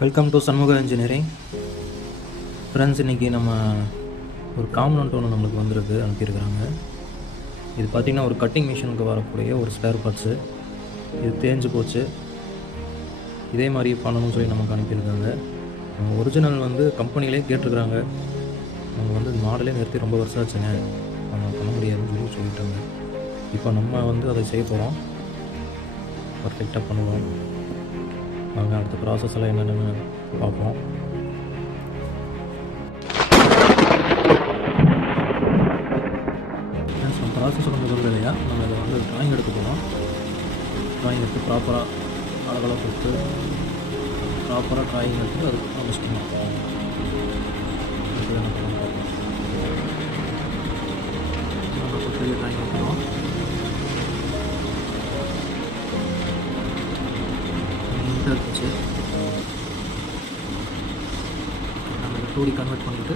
Welcome to Shanmuga engineering. Friends, இன்றைக்கி நம்ம ஒரு காம்பனண்ட் ஒன்று நம்மளுக்கு வந்துருக்கு அனுப்பியிருக்கிறாங்க. இது பார்த்திங்கன்னா ஒரு கட்டிங் மிஷினுக்கு வரக்கூடிய ஒரு ஸ்பேர் பார்ட்ஸு. இது தேஞ்சு போச்சு, இதே மாதிரி பண்ணணும்னு சொல்லி நமக்கு அனுப்பியிருக்காங்க. நம்ம ஒரிஜினல் வந்து கம்பெனிலே கேட்டிருக்கிறாங்க. அவங்க வந்து மாடலே நிறுத்தி ரொம்ப வருஷம் ஆச்சுங்க, நம்ம பண்ண முடியாதுன்னு சொல்லிட்டாங்க. இப்போ நம்ம வந்து அதை செய்ய போகிறோம், பர்ஃபெக்டாக பண்ணுவோம். நாங்கள் அடுத்த ப்ராசஸ் எல்லாம் என்னென்னு பார்ப்போம். நம்ம ப்ராசஸ் ஒன்று சொல்கிறது இல்லையா, நம்ம அதை வந்து ட்ராயிங் எடுக்க போகிறோம். ட்ராயிங் எடுத்து ப்ராப்பராக அளவெல்லாம் கொடுத்து ப்ராப்பராக ட்ராயிங் எடுத்து அது முடிச்சுக்கணும். அடுத்து என்ன பண்ணணும் பார்ப்போம். நம்ம பெரிய ட்ராயிங் எடுத்துக்கிறோம். இருந்துச்சு நம்ம 2D கன்வெர்ட் பண்ணிவிட்டு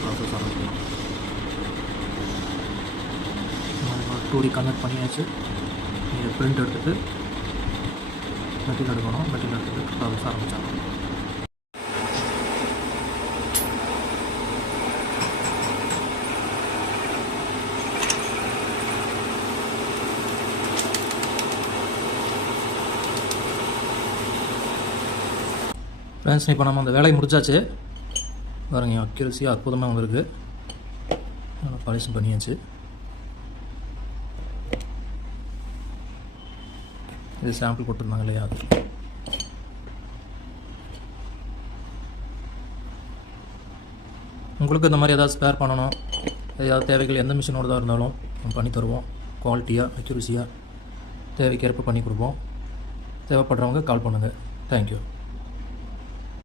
ப்ராசஸ் ஆரம்பிக்கலாம். நம்ம 2D கன்வெர்ட் பண்ணியாச்சு. நீங்கள் பிரிண்ட் எடுத்துகிட்டு மெட்டீரியல் எடுக்கணும். மெட்டீரியல் எடுத்துகிட்டு ப்ராசஸ் ஆரம்பித்தாங்க. ஃப்ரெண்ட்ஸ், இப்போ நம்ம அந்த வேலையை முடிச்சாச்சு. பாருங்க, அக்யூரஸியாக அற்புதமாக வந்திருக்கு. நல்லா பாலிஷ் பண்ணியாச்சு. இது சாம்பிள் கொடுத்துருந்தாங்க இல்லையா, அது. உங்களுக்கு இந்த மாதிரி ஏதாவது ஸ்பேர் பண்ணணும், ஏதாவது தேவைகள் எந்த மிஷினோடு தான் இருந்தாலும் நம்ம பண்ணி தருவோம். குவாலிட்டியாக அக்யூரஸியாக தேவைக்கேற்ப பண்ணி கொடுப்போம். தேவைப்படுறவங்க கால் பண்ணுங்கள். தேங்க்யூ.